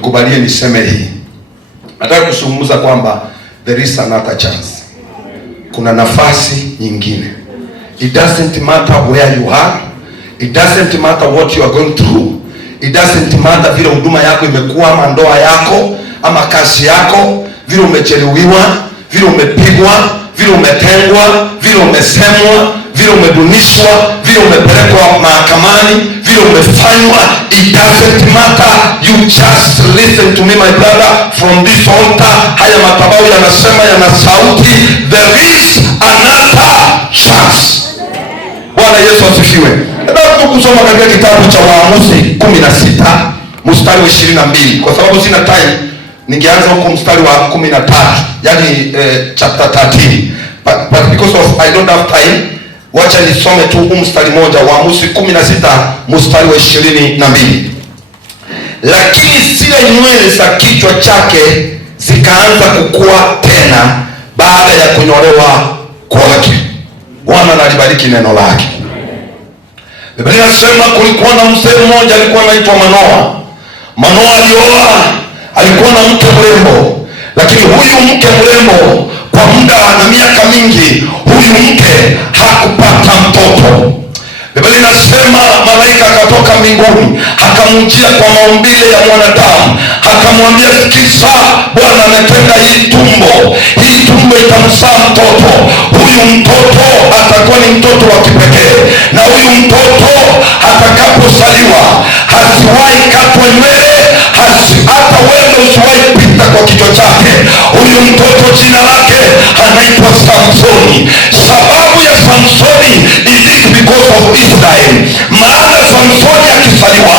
nikubalie niseme hii. Nataka kuzungumza kwamba there is another chance. Kuna nafasi nyingine. It doesn't matter where you are. It doesn't matter what you are going through. It doesn't matter vile huduma yako imekuwa, ama ndoa yako, ama kazi yako, vile umechelewiwa, vile umepigwa, vile umetengwa, vile umesemwa, vile umedunishwa, vile umepelekwa mahakamani, vile umefanywa. It doesn't matter. You just listen to me, my brother, from this altar. Haya madhabahu yanasema, yana sauti, there is another chance. Bwana Yesu asifiwe. Nataka kusoma katika kitabu cha Waamuzi 16 mstari wa 22. Kwa sababu sina time, ningeanza huko mstari wa 13, yani chapter 13. But because of I don't have time, wacha nisome tu mstari moja, Waamuzi 16 mstari wa 22. Lakini zile nywele za kichwa chake zikaanza kukua tena baada ya kunyolewa kwake. Bwana alibariki neno lake. Biblia inasema kulikuwa na mzee mmoja alikuwa anaitwa Manoa. Manoa alioa, alikuwa na mke mrembo, lakini huyu mke mrembo kwa muda na miaka mingi, huyu mke hakupata mtoto. Biblia inasema malaika akatoka mbinguni, akamjia kwa maumbile ya mwanadamu, akamwambia, sikiza, Bwana ametenda hii tumbo itamzaa mtoto. Huyu mtoto atakuwa ni mtoto wa kipekee, na huyu mtoto atakapozaliwa hasiwahi katwa nywele, hata wewe usiwahi pita kwa kichwa chake. Huyu mtoto jina lake anaitwa Samsoni. Sababu ya Samsoni is because of Israel. Maana Samsoni akizaliwa,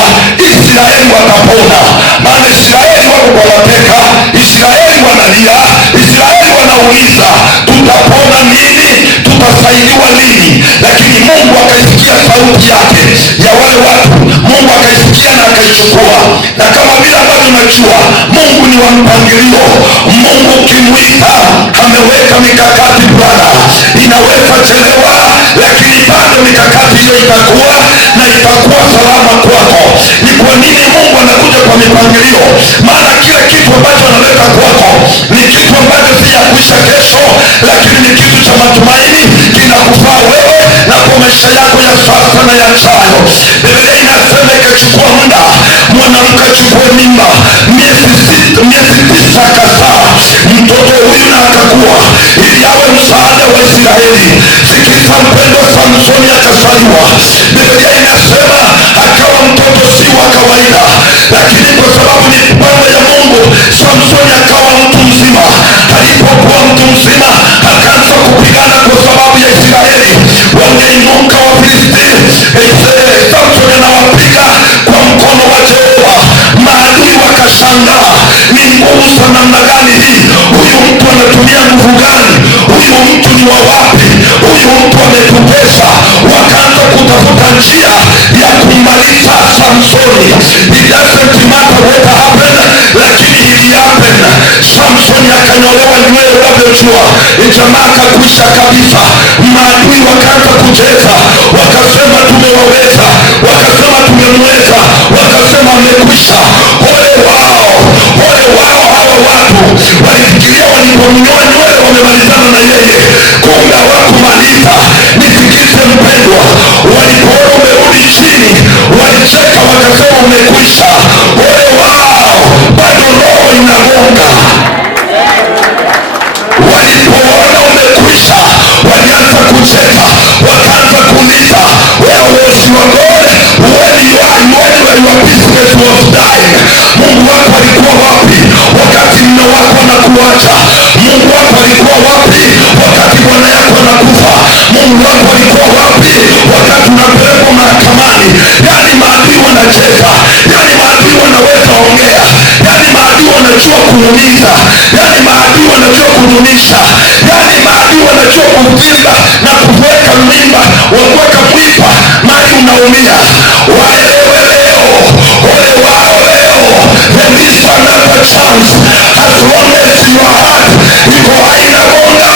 Israeli watapona. Maana Israeli wako kwa mateka, Israeli wanalia, Israeli wanauliza, tutapona nini? Tutasaidiwa lini? Lakini Mungu akaisikia sauti yake ya wale watu. Mungu akaisikia na akaichukua. Na kama vile ambavyo unajua, Mungu ni wa mpangilio. Mungu kimwita, ameweka mikakati Bwana. Inaweza chelewa, lakini bado mikakati hiyo itakuwa na itakuwa salama kwako. Ni kwa nini Mungu anakuja kwa mipangilio? Maana kile kitu ambacho analeta kwako ni kitu ambacho si ya kuisha kesho, lakini ni kitu cha matumaini, kinakufaa wewe na kwa maisha yako ya sasa na yajayo. Biblia inasema ikachukua muda, mwanamke achukue mimba, miezi 9 akazaa mtoto huyu na akakuwa, ili awe msaada wa Israeli. Sikiza mpendwa, Samsoni akazaliwa. Biblia inasema akawa mtoto si wa kawaida, lakini kwa sababu ni mpango ya Mungu, Samsoni akawa mtu mzima. Alipokuwa mtu mzima, akaanza kupigana kwa sababu ya Israeli. Wangeinuka Wafilisti, Samsoni anawapiga kwa mkono wa Jehova. Maadui wakashangaa, ni nguvu za namna gani hii? Huyu mtu anatumia nguvu gani? Huyu mtu ni wa wapi? Huyu mtu ametupesa. Wakaanza kutafuta njia ya kumbaliza Samsoni. It doesn't matter what happened, lakini ili happen. Samsoni akanyolewa nywele, unavyojua jamaa akakwisha kabisa. Maadui wakaanza kucheza, wakasema tumewaweza, wakasema tumemweza, wakasema amekwisha. Ole wao hawa watu. Walifikiria walipomnyoa nywele wamemalizana na yeye, kumbe hawakumaliza. Nisikize mpendwa, walipoona umerudi chini, walicheka wakasema umekwisha. Ole wao, bado roho inagonga. Walipoona umekwisha, walianza kucheka, wakaanza kuuliza, where was your God when your business was dying? Mungu wako alikuwa wapi wakati mume wako anakuacha? Mungu wako alikuwa wapi wakati bwana yako anakufa? Mungu wako alikuwa wapi wakati unapelekwa mahakamani? Yani maadui wanacheza, yani maadui wanaweza ongea, yani maadui wanajua kuumiza, yani maadui wanajua kudunisha, yani maadui wanajua kuvimba na kuweka mimba, wakuweka mwiba mali unaumia. Waelewe leo, ole wao leo, there is another chance. As long as your heart iko haina gonga,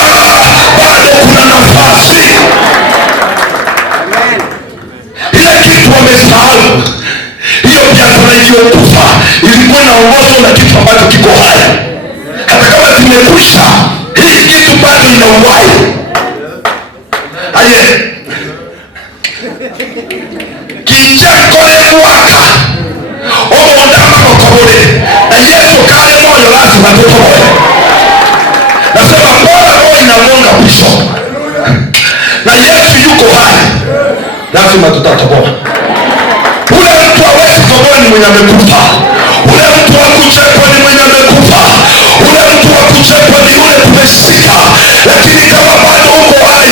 bado kuna nafasi. Ile kitu wamesahau, hiyo biashara iliyokufa ilikuwa inaongozwa na kitu ambacho kiko hai. Hata kama kimekwisha, hii kitu bado ina uhai. Aye. Kijekole mwaka omo ndama mokobole na Yesu kale moyo lazima tutoe. Nasema bora roho inagonga pisho na Yesu yuko hai, lazima tutatoboa. Ule mtu hawezi toboa ni mwenye amekufa. Ule mtu wa kuchekwa ni mwenye amekufa. Ule mtu wa kuchekwa ni ule tumeshika. Lakini kama bado uko hai,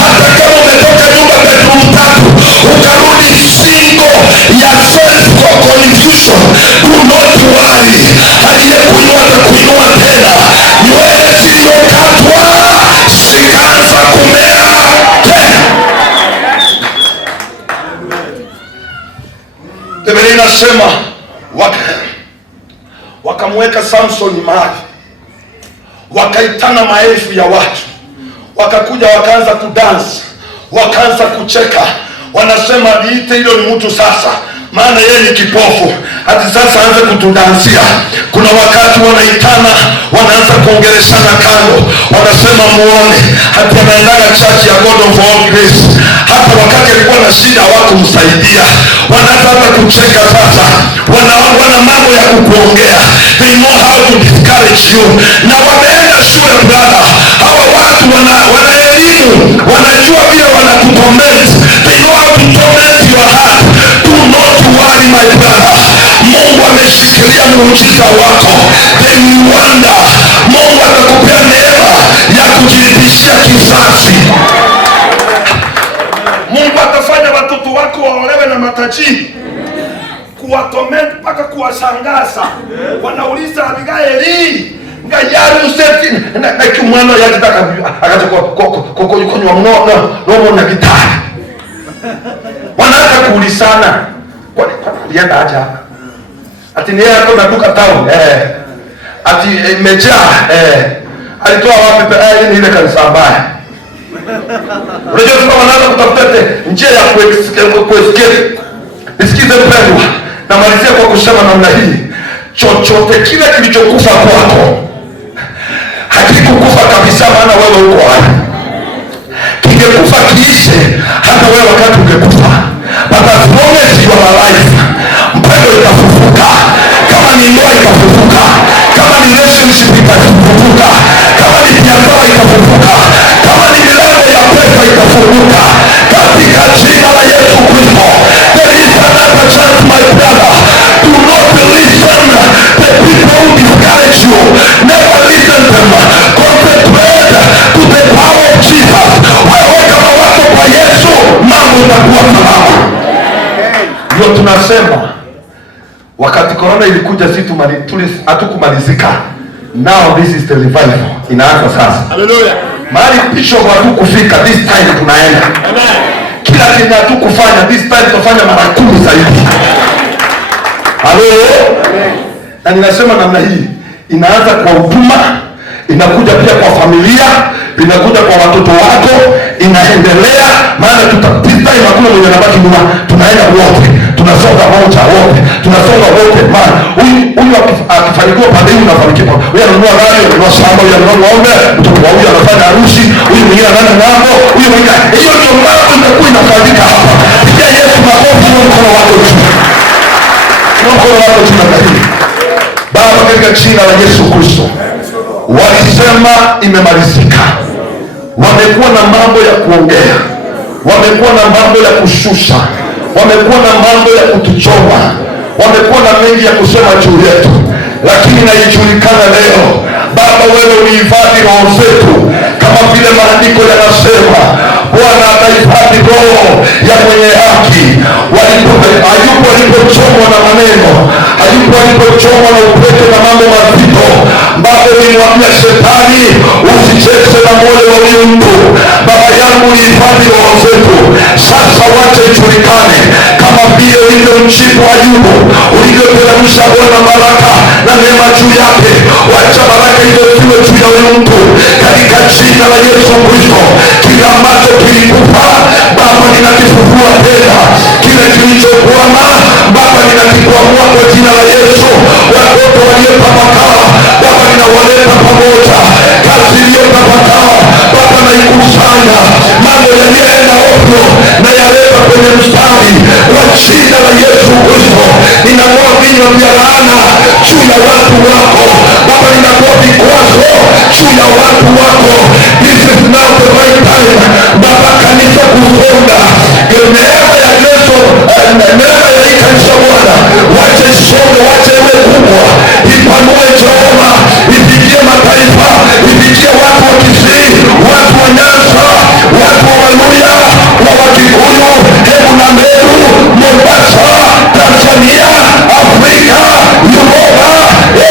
hata kama umetoka nyumba bedroom 3 ukarudi single ya self confusion, do not worry. Aliyekuinua atakuinua tena. Nywele zilizokatwa zikaanza kumea tena. Biblia inasema wakamweka Samson mahali, wakaitana maelfu ya watu, wakakuja wakaanza kudansi, wakaanza kucheka, wanasema niite hilo ni mtu sasa, maana yeye ni kipofu, hadi sasa aanze kutudansia. Kuna wakati wanaitana, wanaanza kuongeleshana kando, wanasema muone, hata anaendana church ya God of all grace. Hata wakati alikuwa na shida hawakumsaidia, wanaanza hata kucheka sasa, wana mambo ya kukuongea. They know how to discourage you. Na wameenda shule brother, hawa watu wana elimu, wanajua vile wanakutorment. They know how to torment your heart. Do not worry my brother. Mungu ameshikilia muujiza wako. They will wonder. Mungu atakupea neema ya kujilipishia kisasi. Mungu atafanya watoto wako waolewe na matajiri, kuwatorment mpaka kuwashangaza. Wanauliza Abigaili ngayari useti na kimwana yakitaka akaje koko yuko mno na gitari. Wanaanza kuulizana kwa alienda aje hapa? Ati ni yeye ako na duka town ati imejaa alitoa wapi ni ile kanisa mbaya. Unajua kama wanaanza kutafuta njia ya kuescape. Nisikize mpendwa, na malizia kwa kusema namna hii, chochote kile kilichokufa kwako hakikukufa kabisa, maana wewe uko hai. Kingekufa kiishe hata wewe wakati ungekufa. But as long as you are alive, mpendo itafufuka. Kama ni ndoa itafufuka, kama ni relationship itafufuka, kama ni biashara itafufuka, kama ni milango ya pesa itafunguka katika jina la Yesu Kristo. There is another chance my brother. Do not listen the people who discourage you. Never listen to them. Concentrate to the power of Jesus. Wewe kama wako kwa Yesu, mambo yatakuwa salama. Ndio tunasema wakati corona ilikuja hatukumalizika. Now this is the revival. Inaanza sasa. Hallelujah. Mahali bishop hatukufika, this time tunaenda. Amen. Kila kitu hatukufanya, this time tutafanya mara 10 zaidi. Hallelujah. Amen. Na ninasema namna hii, inaanza kwa huduma, inakuja pia kwa familia, inakuja kwa watoto wako, inaendelea. Maana this time hakuna mwenye anabaki nyuma, tunaenda wote, tunasonga moja wote, tunasonga wote. Maana huyu akifanikiwa pande hii unafanikiwa. Huyu ananunua gari, ananunua shamba, huyu ananunua ng'ombe, mtoto wa huyu anafanya harusi, huyu mwingine anaenda ng'ambo, huyu mwingine. Hiyo ndio mambo inakuwa inafanyika hapa. Pia Yesu makofi kwa mkono wako juu. Mkono wako juu na hii. Baba, katika jina la Yesu Kristo, walisema imemalizika. Wamekuwa na mambo ya kuongea, wamekuwa na mambo ya kushusha, wamekuwa na mambo ya kutuchoma, wamekuwa na mengi ya kusema juu yetu, lakini naijulikana leo Baba, wewe ulihifadhi roho zetu kama vile maandiko yanasema, Bwana atahifadhi roho ya mwenye haki. Ayubu alipochomwa na maneno, Ayubu alipochomwa na upete na mambo mazito, Baba ulimwambia shetani, usicheze na moyo wa huyu mtu. Baba yangu, ulihifadhi roho zetu. Sasa wacha ijulikane kama vile ulivyomjibu Ayubu, ulivyoteremsha Bwana baraka na neema juu yake. Wacha baraka hizo ziwe juu ya huyu mtu katika jina la Yesu Kristo. Kila ambacho kilikufa Baba ninakifufua tena, kile kilichokwama Baba ninakikwamua kwa jina la Yesu. Watoto walio juu ya watu wako. Baba, ninatoa vikwazo juu ya watu wako. This is now the right time, Baba, kanisa kusonga. Neema ya Yesu, neema ya hii kanisa Bwana, wache isonge, wache iwe kubwa, ipanue Jehova, ifikie mataifa, ifikie watu wa Kisii, watu wa Nyanza, watu wa Waluya, wa Wakikuyu, Hebu na Meru, Mombasa, Tanzania, Afrika, Europa,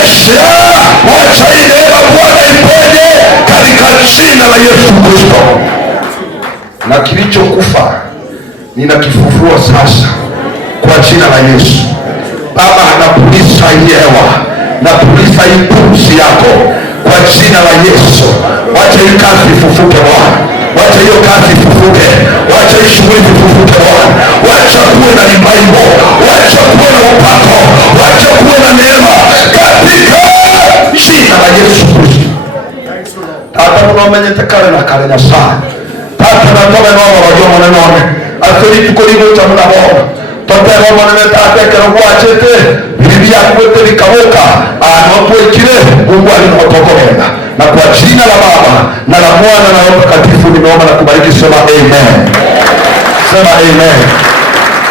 Asia. Wacha hii neema Bwana iponye katika jina la Yesu Kristo. Na kilichokufa ninakifufua sasa kwa jina la Yesu. Baba, napulisa hii hewa, napulisa hii pumzi yako kwa jina la Yesu. Wacha hii kazi ifufuke Bwana, wacha hiyo kazi ifufuke, wacha hii shughuli ifufuke Bwana. Wacha kuwe na revival, wacha kuwe na upako, wacha kuwe na neema katika jina la Yesu Kristo. Tata unamenyete kale na kale na sana. Tata na tome nono wajua mwanenone. Asili tukoligo cha muna bona. Tote no mwanene tate kero kuachete. Biblia kuwete likawoka. Anopo ikile Mungu alinotokomena. Na kwa jina la Baba na la Mwana na Roho Mtakatifu nimeomba na kubariki. Sema amen. Sema amen.